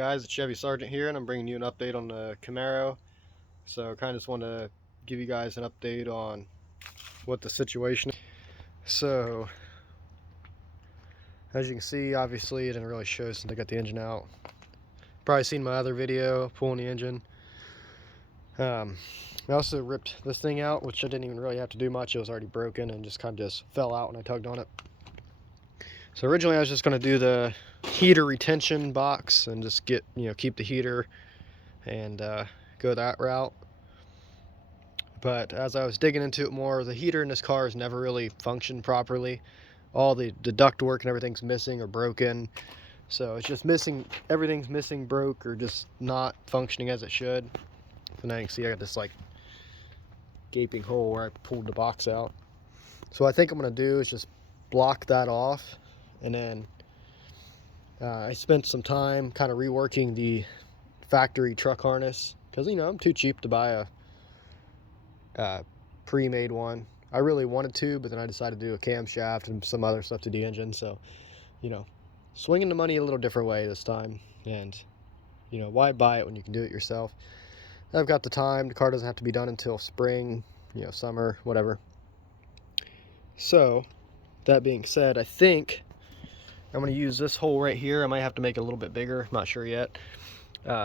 guys, it's Chevy Sergeant here, and I'm bringing you an update on the Camaro. So kind of just want to give you guys an update on what the situation is. So as you can see, obviously it didn't really show since I got the engine out. Probably seen my other video pulling the engine. I also ripped this thing out, which I didn't even really have to do much. It was already broken and just kind of just fell out when I tugged on it. So originally I was just going to do the heater retention box and just get, keep the heater and go that route. But as I was digging into it more, the heater in this car has never really functioned properly. All the duct work and everything's missing or broken. So it's just missing, everything's missing, broke, or just not functioning as it should. So now you can see I got this like gaping hole where I pulled the box out. So what I think I'm going to do is just block that off, and then I spent some time kind of reworking the factory truck harness because I'm too cheap to buy a pre-made one. I really wanted to, but then I decided to do a camshaft and some other stuff to the engine. So swinging the money a little different way this time, and why buy it when you can do it yourself? I've got the time. The car doesn't have to be done until spring, summer, whatever. So that being said, I think I'm going to use this hole right here. I might have to make it a little bit bigger, I'm not sure yet.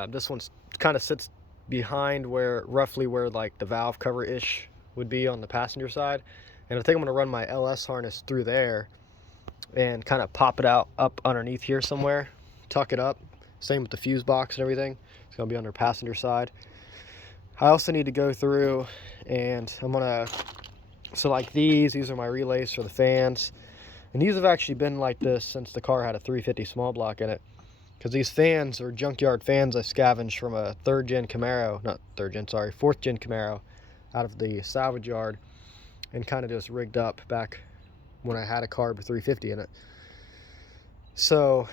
This one kind of sits behind roughly where like the valve cover ish would be on the passenger side, and I think I'm going to run my LS harness through there and kind of pop it out up underneath here somewhere, tuck it up. Same with the fuse box and everything. It's going to be on the passenger side. I also need to go through and I'm going to, so like these are my relays for the fans, and these have actually been like this since the car had a 350 small block in it, because these fans are junkyard fans I scavenged from a fourth gen Camaro out of the salvage yard, and kind of just rigged up back when I had a car with 350 in it. So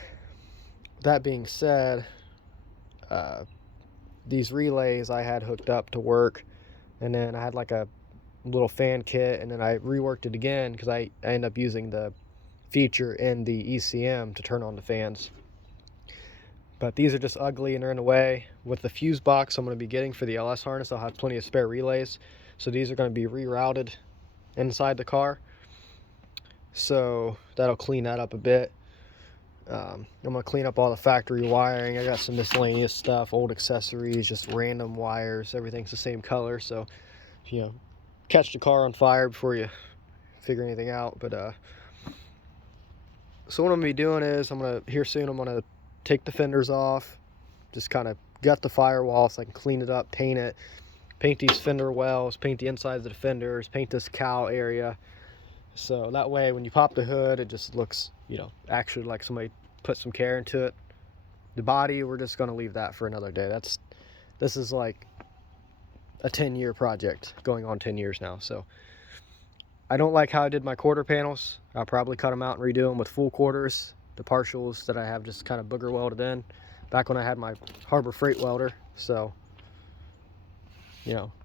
that being said, these relays I had hooked up to work, and then I had like a little fan kit, and then I reworked it again because I ended up using the feature in the ECM to turn on the fans. But these are just ugly and they're in the way. With the fuse box I'm going to be getting for the LS harness, I'll have plenty of spare relays, so these are going to be rerouted inside the car, so that'll clean that up a bit. I'm going to clean up all the factory wiring. I got some miscellaneous stuff, old accessories, just random wires. Everything's the same color, so catch the car on fire before you figure anything out. But so what I'm going to be doing is I'm going to take the fenders off, just kind of gut the firewall so I can clean it up, paint these fender wells, paint the insides of the fenders, paint this cowl area. So that way when you pop the hood, it just looks, actually like somebody put some care into it. The body, we're just going to leave that for another day. This is like a 10-year project, going on 10 years now. So I don't like how I did my quarter panels. I'll probably cut them out and redo them with full quarters. The partials that I have just kind of booger welded in back when I had my Harbor Freight welder. So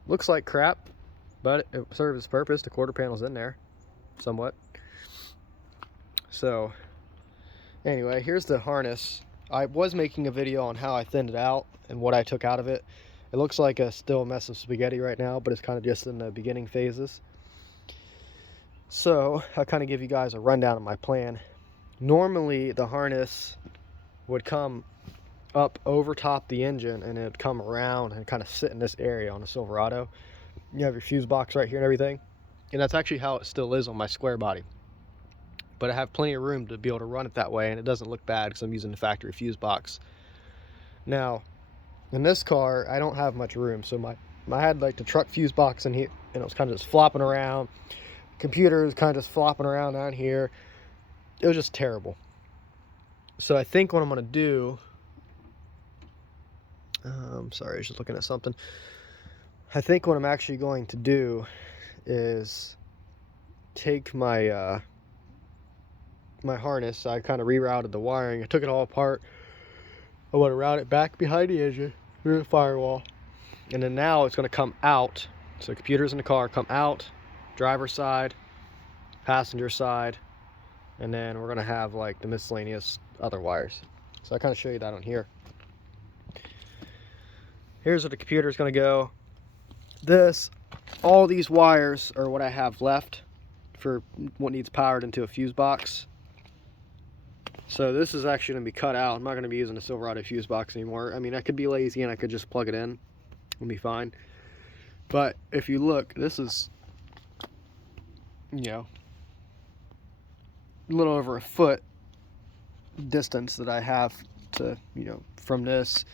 looks like crap, but it serves its purpose. The quarter panel's in there somewhat. So anyway, here's the harness. I was making a video on how I thinned it out and what I took out of it. It looks like still a mess of spaghetti right now, but it's kind of just in the beginning phases. So I'll kind of give you guys a rundown of my plan. Normally the harness would come up over top the engine, and it would come around and kind of sit in this area on a Silverado. You have your fuse box right here and everything, and that's actually how it still is on my square body. But I have plenty of room to be able to run it that way, and it doesn't look bad because I'm using the factory fuse box. Now in this car I don't have much room, so I had like the truck fuse box in here, and it was kind of just flopping around. Computer was kind of just flopping around down here. It was just terrible. So I think what I'm going to do, sorry, I was just looking at something. I think what I'm actually going to do is take my my harness. I kind of rerouted the wiring. I took it all apart. I want to route it back behind the engine through the firewall, and then now it's going to come out. So computers in the car come out, driver's side, passenger side, and then we're going to have like the miscellaneous other wires. So I kind of show you that on here. Here's where the computer is going to go. All these wires are what I have left for what needs powered into a fuse box. So this is actually going to be cut out. I'm not going to be using a Silverado fuse box anymore. I mean, I could be lazy and I could just plug it in. It'll be fine. But if you look, this is, you know, a little over a foot distance that I have to, you know, from this.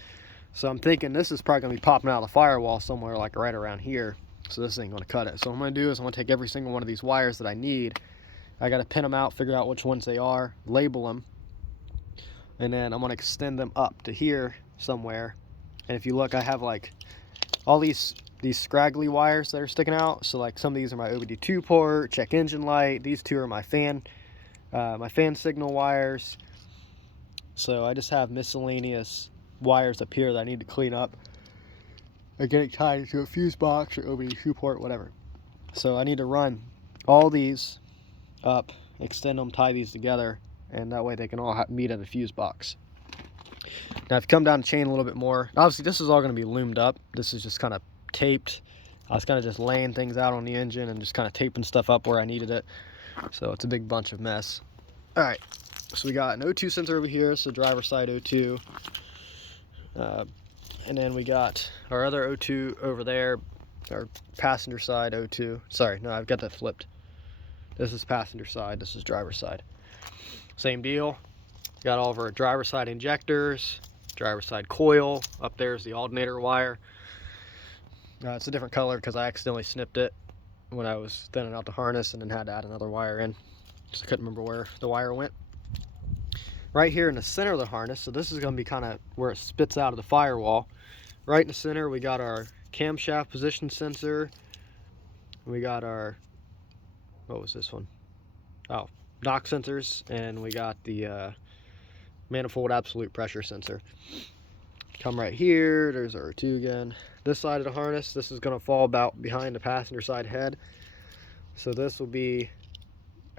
So I'm thinking this is probably going to be popping out of the firewall somewhere like right around here. So this ain't going to cut it. So what I'm going to do is I'm going to take every single one of these wires that I need. I got to pin them out, figure out which ones they are, label them, and then I'm going to extend them up to here somewhere. And if you look, I have like all these scraggly wires that are sticking out. So like some of these are my OBD2 port, check engine light. These two are my fan signal wires. So I just have miscellaneous wires up here that I need to clean up or get it tied into a fuse box or OBD2 port, whatever. So I need to run all these up, extend them, tie these together, and that way they can all meet at a fuse box. Now if you come down the chain a little bit more, obviously this is all going to be loomed up. This is just kind of taped. I was kind of just laying things out on the engine and just kind of taping stuff up where I needed it. So it's a big bunch of mess. All right, so we got an O2 sensor over here, so driver side O2. And then we got our other O2 over there, our passenger side O2. Sorry, no, I've got that flipped. This is passenger side, this is driver side. Same deal. Got all of our driver side injectors, driver side coil. Up there is the alternator wire. It's a different color because I accidentally snipped it when I was thinning out the harness and then had to add another wire in. So I couldn't remember where the wire went. Right here in the center of the harness, so this is going to be kind of where it spits out of the firewall. Right in the center, we got our camshaft position sensor. We got our, what was this one? Oh, knock sensors, and we got the manifold absolute pressure sensor. Come right here, there's our O2 again. This side of the harness, this is going to fall about behind the passenger side head. So this will be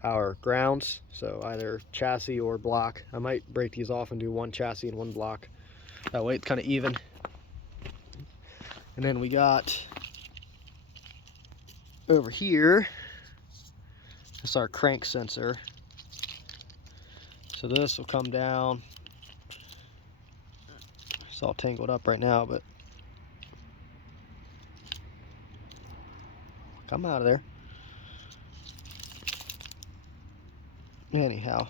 our grounds, so either chassis or block. I might break these off and do one chassis and one block. That way it's kind of even. And then we got over here, that's our crank sensor. So this will come down. It's all tangled up right now, but come out of there. Anyhow,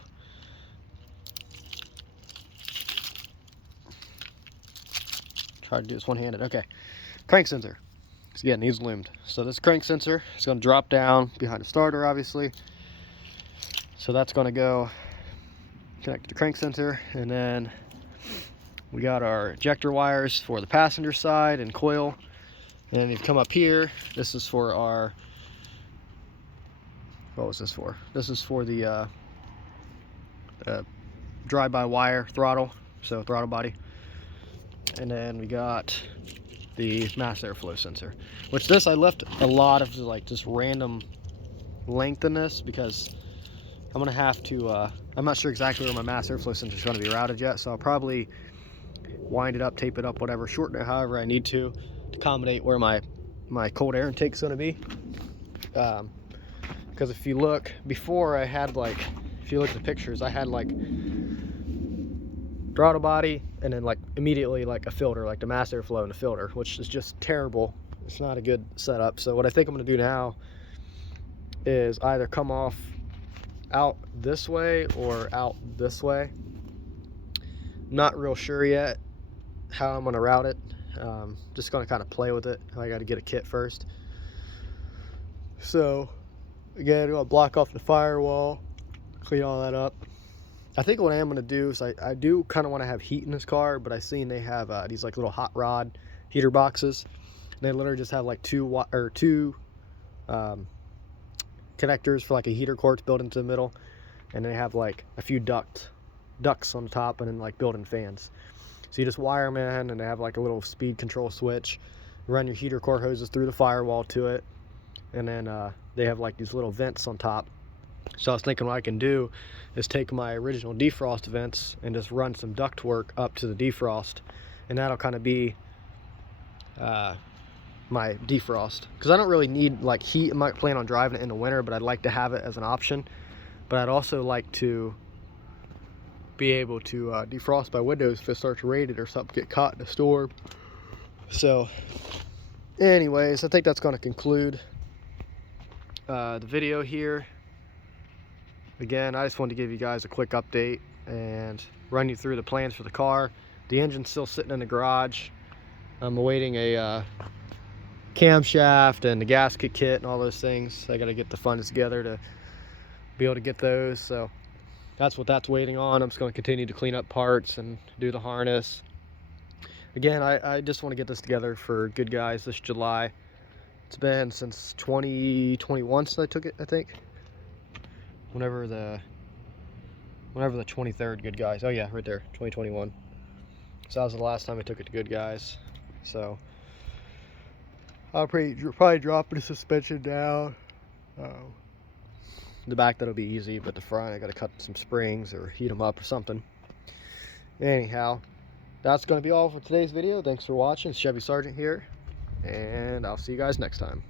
try to do this one-handed. Okay, crank sensor. So yeah, it needs loomed. So this crank sensor is going to drop down behind the starter, obviously. So that's going to go connect to the crank sensor, and then we got our ejector wires for the passenger side and coil. And then you come up here. This is for our, what was this for? This is for the drive-by-wire throttle, so throttle body. And then we got the mass airflow sensor, which this I left a lot of like just random length in this because I'm gonna have to I'm not sure exactly where my mass airflow sensor is going to be routed yet, so I'll probably wind it up, tape it up, whatever, shorten it however I need to accommodate where my cold air intake is going to be. Because if you look, before I had like, if you look at the pictures, I had like throttle body and then like immediately like a filter, like the mass airflow and the filter, which is just terrible. It's not a good setup. So what I think I'm going to do now is either come off out this way or out this way. Not real sure yet how I'm going to route it. Just going to kind of play with it. I got to get a kit first. So again, I'm going to block off the firewall, clean all that up. I think what I am going to do is I do kind of want to have heat in this car, but I've seen they have these like little hot rod heater boxes. And they literally just have like two connectors for like a heater cord built into the middle, and they have like a few ducts on the top, and then like built-in fans. So you just wire them in, and they have like a little speed control switch. You run your heater core hoses through the firewall to it, and then they have like these little vents on top. So I was thinking what I can do is take my original defrost vents and just run some duct work up to the defrost, and that'll kind of be my defrost, because I don't really need like heat. I might plan on driving it in the winter, but I'd like to have it as an option. But I'd also like to be able to defrost my windows if it starts raining or something get caught in a storm. So anyways, I think that's going to conclude the video here. Again, I just wanted to give you guys a quick update and run you through the plans for the car. The engine's still sitting in the garage. I'm awaiting a camshaft and the gasket kit and all those things. I got to get the funds together to be able to get those. So that's what that's waiting on. I'm just going to continue to clean up parts and do the harness. Again, I just want to get this together for Good Guys this July. It's been since 2021 since I took it, I think. Whenever the 23rd Good Guys. Oh yeah, right there, 2021. So that was the last time I took it to Good Guys. So I'll probably drop the suspension down. The back, that'll be easy, but the front I gotta cut some springs or heat them up or something. Anyhow, that's gonna be all for today's video. Thanks for watching. Chevy Sergeant here, and I'll see you guys next time.